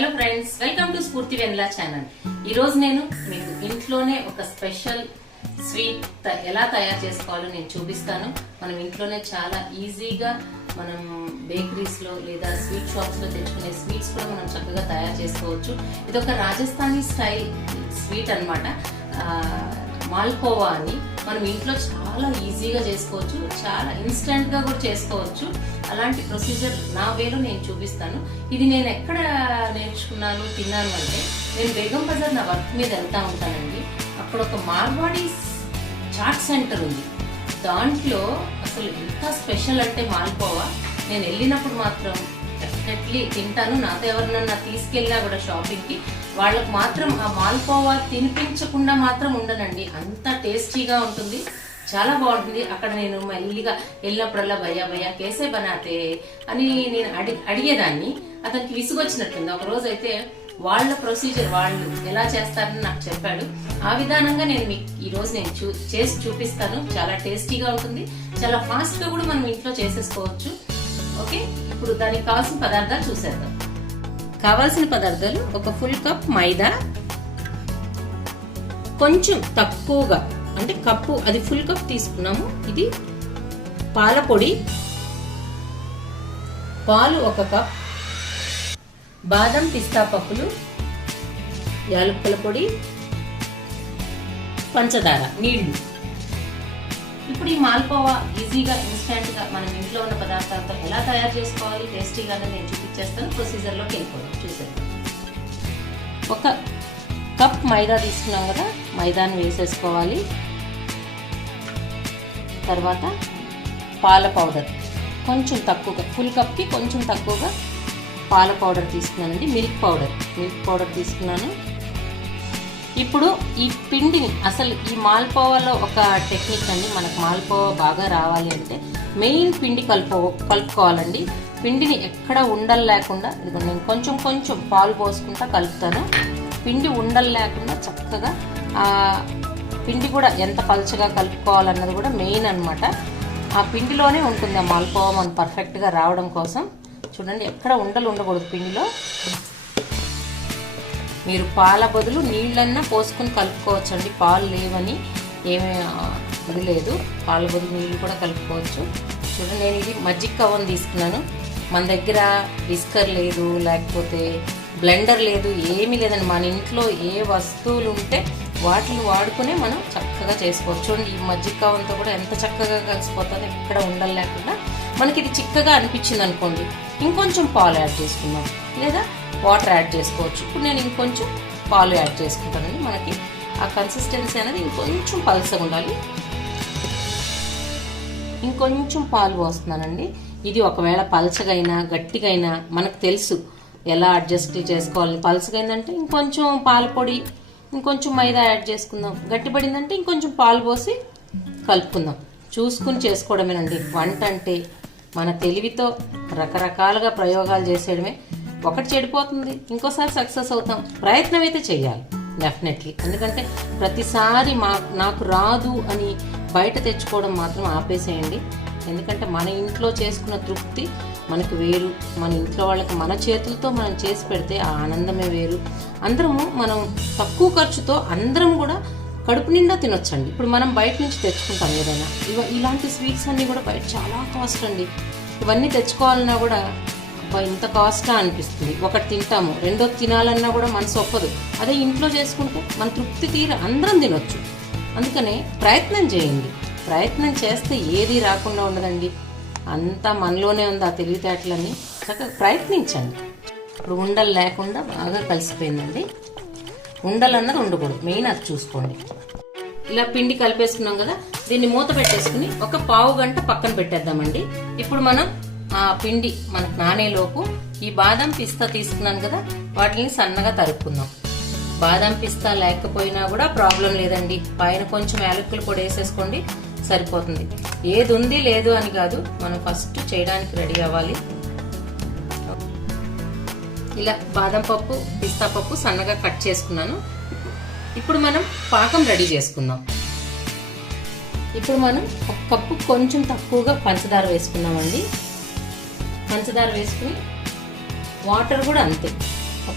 Hello friends, welcome to స్ఫూర్తి వెన్నెల channel. ఈ రోజు నేను మీకు ఇంట్లోనే ఒక స్పెషల్ స్వీట్ ఎలా తయారు చేసుకోవాలో నేను చూపిస్తాను. మనం ఇంట్లోనే చాలా ఈజీగా మనం బేకరీస్ లో లేదా స్వీట్ షాప్స్ లో తెచ్చుకునే స్వీట్స్ కూడా మనం చక్కగా తయారు చేసుకోవచ్చు. ఇది ఒక రాజస్థానీ స్టైల్ స్వీట్ అన్నమాట. మాల్కోవా అని మనం ఇంట్లో చాలా ఈజీగా చేసుకోవచ్చు, చాలా ఇన్స్టెంట్ గా కూడా చేసుకోవచ్చు. అలాంటి ప్రొసీజర్ నా వేలో నేను చూపిస్తాను. ఇది నేను ఎక్కడ నేర్చుకున్నాను తిన్నాను అంటే, నేను బేగం బజార్ నా వర్క్ మీద వెళ్తా ఉంటానండి. అక్కడ ఒక మార్వాడి చాట్ సెంటర్ ఉంది. దాంట్లో అసలు ఎంత స్పెషల్ అంటే మాల్కోవా. నేను వెళ్ళినప్పుడు మాత్రం డెఫినెట్లీ తింటాను. నాతో ఎవరినన్నా తీసుకెళ్ళినా కూడా షాపింగ్ కి, వాళ్ళకు మాత్రం ఆ మాల్కోవా తినిపించకుండా మాత్రం ఉండనండి. అంత టేస్టీగా ఉంటుంది, చాలా బాగుంటుంది. అక్కడ నేను మెల్లిగా వెళ్ళినప్పుడల్లా భయ్యా భయ్యా కేసే బనాతే అని నేను అడిగేదాన్ని. అతనికి విసుగొచ్చినట్టుంది. ఒక రోజు అయితే వాళ్ళ ప్రొసీజర్ వాళ్ళు ఎలా చేస్తారని నాకు చెప్పాడు. ఆ విధానంగా నేను మీకు ఈ రోజు నేను చేసి చూపిస్తాను. చాలా టేస్టీగా ఉంటుంది, చాలా ఫాస్ట్ గా కూడా మనం ఇంట్లో చేసేసుకోవచ్చు. ఓకే, ఇప్పుడు దానికి కావాల్సిన పదార్థాలు చూసేద్దాం. కావాల్సిన పదార్థాలు: ఒక ఫుల్ కప్ మైదా, కొంచెం తక్కువగా అంటే కప్పు, అది ఫుల్ కప్ తీసుకున్నాము. ఇది పాల పొడి, పాలు 1 కప్, బాదం పిస్తా పప్పులు, యాలకుల పొడి, పంచదార, నీళ్లు. ఇప్పుడు ఈ మాల్కోవా ఈజీగా ఇన్స్టెంట్ గా మనం ఇంట్లో ఉన్న పదార్థాలతో ఎలా తయారు చేసుకోవాలి టేస్టీగా నేను చూపించేస్తాను. ప్రొసీజర్ లోకి వెళ్ళిపోదాం. చూసేద్దాం. 1 కప్ మైదా తీసుకున్నాం కదా, మైదాను వేసేసుకోవాలి. తర్వాత పాల పౌడర్ కొంచెం తక్కువగా, ఫుల్ కప్కి కొంచెం తక్కువగా పాల పౌడర్ తీసుకున్నానండి. మిల్క్ పౌడర్ తీసుకున్నాను. ఇప్పుడు ఈ పిండిని, అసలు ఈ మాల్కోవాలో ఒక టెక్నిక్ అండి. మనకు మాల్కోవా బాగా రావాలి అంటే మెయిన్ పిండి కలుపుకోవాలండి. పిండిని ఎక్కడ ఉండలు లేకుండా, నేను కొంచెం కొంచెం పాలు పోసుకుంటా కలుపుతాను. పిండి ఉండలు లేకుండా చక్కగా, ఆ పిండి కూడా ఎంత పలుచగా కలుపుకోవాలన్నది కూడా మెయిన్ అన్నమాట. ఆ పిండిలోనే ఉంటుంది ఆ మాల్కోవా మనం పర్ఫెక్ట్గా రావడం కోసం. చూడండి, ఎక్కడ ఉండలు ఉండకూడదు పిండిలో. మీరు పాల బదులు నీళ్ళన్నా పోసుకొని కలుపుకోవచ్చు అండి. పాలు లేవని ఏమీ ఇది లేదు, పాల బదులు నీళ్ళు కూడా కలుపుకోవచ్చు. చూడండి, నేను ఇది మజ్జిగ కవ్వను తీసుకున్నాను. మన దగ్గర విస్కర్ లేదు, లేకపోతే బ్లెండర్ లేదు, ఏమీ లేదండి. మన ఇంట్లో ఏ వస్తువులు ఉంటే వాటిని వాడుకునే మనం చక్కగా చేసుకోవచ్చు. చూడండి, ఈ మజ్జిగ కవ్వంతో కూడా ఎంత చక్కగా కలిసిపోతుంది, ఎక్కడ ఉండలు లేకుండా. మనకి ఇది చిక్కగా అనిపించింది అనుకోండి, ఇంకొంచెం పాలు యాడ్ చేసుకుందాం, లేదా వాటర్ యాడ్ చేసుకోవచ్చు. ఇప్పుడు నేను ఇంకొంచెం పాలు యాడ్ చేసుకుంటానండి. మనకి ఆ కన్సిస్టెన్సీ అనేది ఇంకొంచెం పల్చగా ఉండాలి. ఇంకొంచెం పాలు పోస్తున్నానండి. ఇది ఒకవేళ పల్చగైనా గట్టిగైనా మనకు తెలుసు ఎలా అడ్జస్ట్ చేసుకోవాలి. పల్చగైందంటే ఇంకొంచెం పాల పొడి, ఇంకొంచెం మైదా యాడ్ చేసుకుందాం. గట్టిపడిందంటే ఇంకొంచెం పాలు పోసి కలుపుకుందాం. చూసుకుని చేసుకోవడమేనండి వంట అంటే. మన తెలివితో రకరకాలుగా ప్రయోగాలు చేసేయడమే. ఒకటి చెడిపోతుంది, ఇంకోసారి సక్సెస్ అవుతాం. ప్రయత్నం అయితే చెయ్యాలి డెఫినెట్లీ. ఎందుకంటే ప్రతిసారి నాకు రాదు అని బయట తెచ్చుకోవడం మాత్రం ఆపేసేయండి. ఎందుకంటే మన ఇంట్లో చేసుకున్న తృప్తి మనకు వేరు. మన ఇంట్లో వాళ్ళకి మన చేతులతో మనం చేసి పెడితే ఆ ఆనందమే వేరు. అందరము మనం తక్కువ ఖర్చుతో అందరం కూడా కడుపు నిండా తినొచ్చండి. ఇప్పుడు మనం బయట నుంచి తెచ్చుకుంటాం ఏదైనా, ఇలాంటి స్వీట్స్ అన్నీ కూడా బయట చాలా కాస్ట్ అండి. ఇవన్నీ తెచ్చుకోవాలన్నా కూడా ఇంత కాస్టా అనిపిస్తుంది. ఒకటి తింటాము, రెండోది తినాలన్నా కూడా మనసు ఒప్పదు. అదే ఇంట్లో చేసుకుంటే మన తృప్తి తీర అందరం తినొచ్చు. అందుకనే ప్రయత్నం చేయండి. ప్రయత్నం చేస్తే ఏది రాకుండా ఉండదండి. అంతా మనలోనే ఉంది ఆ తెలివితేటలన్నీ. చక్కగా ప్రయత్నించండి. ఇప్పుడు ఉండలు లేకుండా బాగా కలిసిపోయిందండి. ఉండలు అన్నది ఉండకూడదు, మెయిన్ అది చూసుకోండి. ఇలా పిండి కలిపేసుకున్నాం కదా, దీన్ని మూత పెట్టేసుకుని ఒక పావు గంట పక్కన పెట్టేద్దామండి. ఇప్పుడు మనం ఆ పిండి మనకు నానేలోపు ఈ బాదం పిస్తా తీసుకున్నాను కదా, వాటిని సన్నగా తరుపుకుందాం. బాదం పిస్తా లేకపోయినా కూడా ప్రాబ్లం లేదండి. పైన కొంచెం యాలకుల పొడి వేసేసుకోండి, సరిపోతుంది. ఏది ఉంది లేదు అని కాదు, మనం ఫస్ట్ చేయడానికి రెడీ అవ్వాలి. ఇలా బాదం పప్పు, పిస్తా పప్పు సన్నగా కట్ చేసుకున్నాను. ఇప్పుడు మనం పాకం రెడీ చేసుకుందాం. ఇప్పుడు మనం 1 కప్పు కొంచెం తక్కువగా పంచదార వేసుకున్నామండి. పంచదార వేసుకుని వాటర్ కూడా అంతే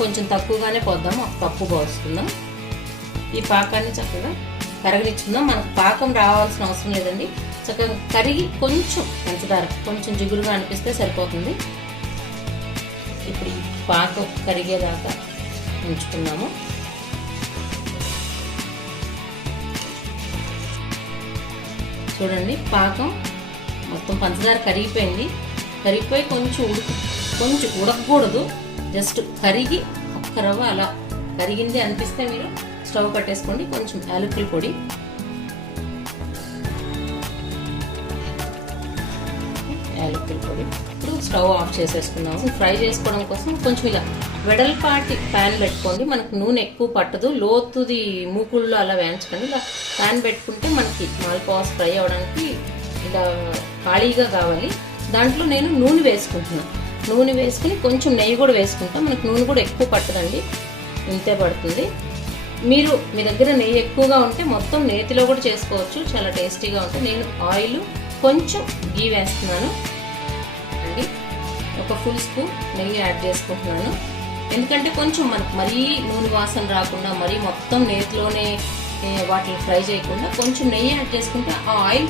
కొంచెం తక్కువగానే పోద్దాం, ఒక కప్పు పోసుకుందాం. ఈ పాకాన్ని చక్కగా కరగనిచ్చుకుందాం. మనకు పాకం రావాల్సిన అవసరం లేదండి, చక్కగా కరిగి కొంచెం పంచదార కొంచెం జిగురుగా అనిపిస్తే సరిపోతుంది. ఇప్పుడు ఈ పాకం కరిగేదాకా ఉంచుకున్నాము. చూడండి, పాకం మొత్తం పంచదార కరిగిపోయింది. కరిగిపోయి కొంచెం ఉడకకూడదు, జస్ట్ కరిగి ఒక్క రవ్వ అలా కరిగింది అనిపిస్తే మీరు స్టవ్ కట్టేసుకోండి. కొంచెం యాలకుల పొడి, ఇప్పుడు స్టవ్ ఆఫ్ చేసేసుకున్నాము. ఫ్రై చేసుకోవడం కోసం కొంచెం ఇలా వెడల్పాటి ప్యాన్ పెట్టుకోండి. మనకు నూనె ఎక్కువ పట్టదు, లోతుది మూకుళ్ళు అలా వేయించకండి. ఇలా ప్యాన్ పెట్టుకుంటే మనకి మాల్పూవాస్ ఫ్రై అవడానికి ఇలా ఖాళీగా కావాలి. దాంట్లో నేను నూనె వేసుకుంటున్నాను. నూనె వేసుకుని కొంచెం నెయ్యి కూడా వేసుకుంటాం. మనకు నూనె కూడా ఎక్కువ పట్టదండి, ఇంతే పడుతుంది. మీరు మీ దగ్గర నెయ్యి ఎక్కువగా ఉంటే మొత్తం నేతిలో కూడా చేసుకోవచ్చు, చాలా టేస్టీగా ఉంటుంది. నేను ఆయిల్ కొంచెం గీ వేస్తున్నాను అండి, ఒక ఫుల్ స్పూన్ నెయ్యి యాడ్ చేసుకుంటున్నాను. ఎందుకంటే కొంచెం మనకు మరీ నూనె వాసన రాకుండా, మరీ మొత్తం నేతిలోనే వాటిని ఫ్రై చేయకుండా కొంచెం నెయ్యి యాడ్ చేసుకుంటే ఆ ఆయిల్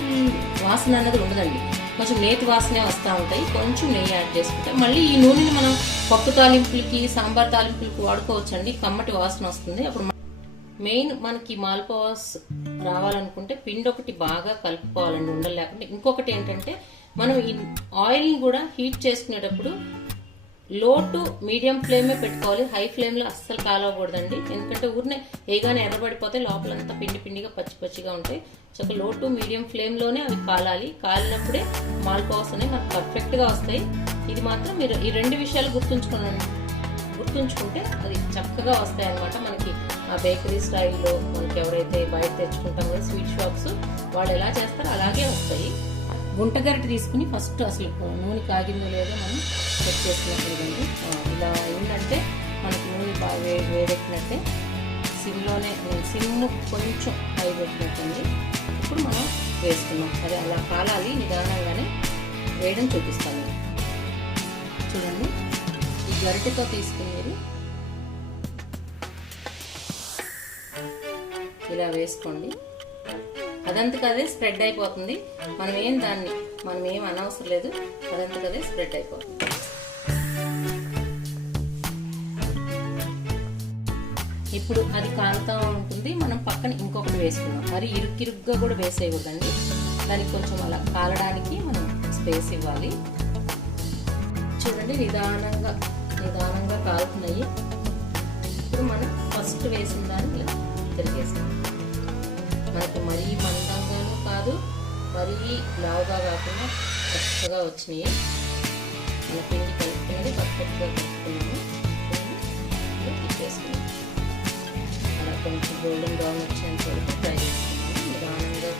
వాసన అన్నది ఉండదండి, కొంచెం నేతి వాసనే వస్తూ ఉంటాయి. కొంచెం నెయ్యి యాడ్ చేసుకుంటే మళ్ళీ ఈ నూనెని మనం పప్పు తాలింపులకి, సాంబార్ తాలింపులకి వాడుకోవచ్చండి, కమ్మటి వాసన వస్తుంది. అప్పుడు మెయిన్ మనకి మాల్పూవాస్ రావాలనుకుంటే పిండి ఒకటి బాగా కలుపుకోవాలండి, ఉండలు లేకుండా. ఇంకొకటి ఏంటంటే మనం ఈ ఆయిల్ని కూడా హీట్ చేసుకునేటప్పుడు లో టు మీడియం ఫ్లేమే పెట్టుకోవాలి, హై ఫ్లేమ్లో అస్సలు కాలవకూడదండి. ఎందుకంటే ఊరినే ఏగానే ఎర్రబడిపోతే లోపలంతా పిండి పిండిగా పచ్చి పచ్చిగా ఉంటాయి. సో లో టు మీడియం ఫ్లేమ్లోనే అవి కాలాలి. కాలినప్పుడే మాల్పూవాస్ అనేవి మనకు పర్ఫెక్ట్గా వస్తాయి. ఇది మాత్రం మీరు ఈ రెండు విషయాలు గుర్తుంచుకుంటే అది చక్కగా వస్తాయి అన్నమాట. మనకి ఆ బేకరీ స్టైల్లో మనకి ఎవరైతే బయట తెచ్చుకుంటాం కదా స్వీట్ షాప్స్, వాళ్ళు ఎలా చేస్తారో అలాగే వస్తాయి. గుంటగరిటె తీసుకుని ఫస్ట్ అసలు నూనె కాగిందో లేదో మనం చెక్ చేసుకున్నట్లేదండి. ఇలా ఏంటంటే మనకి నూనె బాగా వేడెక్కినట్టే, సిమ్లోనే సిమ్ కొంచెం హై పెట్టినట్టుంది. ఇప్పుడు మనం వేసుకున్నాం, అది అలా కాలాలి, నిదానంగానే వేయడం చూపిస్తాను. చూడండి, ఈ గరిటెతో తీసుకుని మీరు ఇలా వేసుకోండి. అదంతకదే స్ప్రెడ్ అయిపోతుంది. మనం ఏం అనవసరం లేదు, అదంతకదే స్ప్రెడ్ అయిపోతుంది. ఇప్పుడు అది కాలుతా ఉంటుంది. మనం పక్కన ఇంకొకటి వేసుకున్నాం. మరి ఇరుగ్గా కూడా వేసేయకూడదండి, దానికి కొంచెం అలా కాలడానికి మనం స్పేస్ ఇవ్వాలి. చూడండి, నిదానంగా కాలుతున్నాయి. ఇప్పుడు మనం ఫస్ట్ వేసిన దాన్ని ఇలా తిరిగేసాం. మనకి మరీ మందంగాను కాదు, మరీ లావుగా కాకుండా చక్కగా వచ్చినాయి. మన పిండి కలుపుకున్నది పర్ఫెక్ట్గా కలుపుకున్నాము. తిప్పేసుకున్నాం, అలా కొంచెం గోల్డెన్ బ్రౌన్ వచ్చేంత వరకు ఫ్రై చేసుకున్నాము. నిదానంగా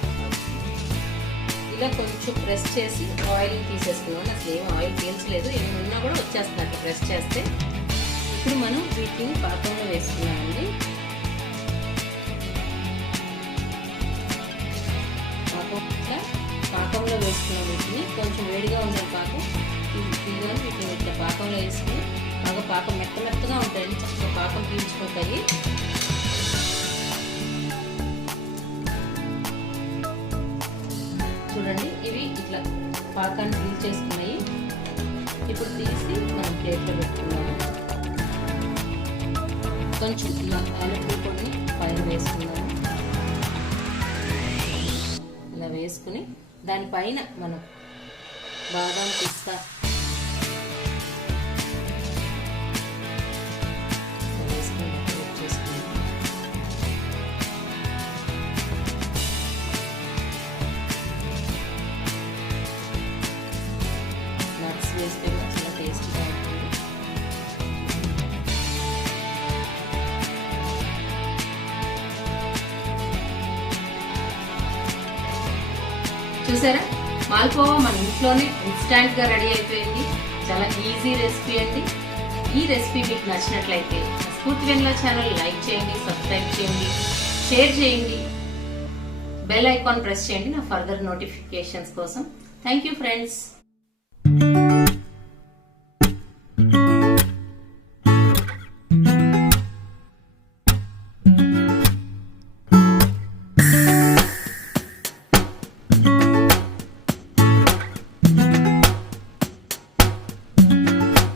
ఇలా కొంచెం ప్రెస్ చేసి ఆయిల్ తీసేసుకున్నాము. అసలు ఏం ఆయిల్ పీల్చలేదు, ఏమి ఉన్నా కూడా వచ్చేస్తున్నట్టు ప్రెస్ చేస్తే. ఇప్పుడు మనం వీటిని పాకంలో వేసుకున్నామండి. పాకంలో వేసుకున్నాం. వీటిని కొంచెం వేడిగా ఉండాలి పాకం, ఇదిగోని వీటిని ఇట్లా పాకంలో వేసుకుని బాగా పాకం మెత్తగా ఉంటాయండి, చక్కగా పాకం పీల్చుకుంటాయి. చూడండి, ఇవి ఇట్లా పాకాన్ని పీల్చేసుకున్నాయి. ఇప్పుడు తీసి మనం ప్లేట్లో పెట్టుకున్నాము. కొంచెం ఇలా యాలకుల పొడిని పైన వేసుకున్నాము. ఇలా వేసుకుని దానిపైన మనం బాదం, పిస్తా వేసుకుని చేసుకున్నాము. నట్స్ వేస్తే చాలా టేస్టీగా ఉంటుంది. చూసారా, మాల్పూవా మన ఇంట్లోనే ఇన్స్టాంట్గా రెడీ అయిపోయింది. చాలా ఈజీ రెసిపీ అండి. ఈ రెసిపీ మీకు నచ్చినట్లయితే స్ఫూర్తి వెన్నెల ఛానల్ లైక్ చేయండి, సబ్స్క్రైబ్ చేయండి, షేర్ చేయండి, బెల్ ఐకాన్ ప్రెస్ చేయండి నా ఫర్దర్ నోటిఫికేషన్స్ కోసం. Thank you friends.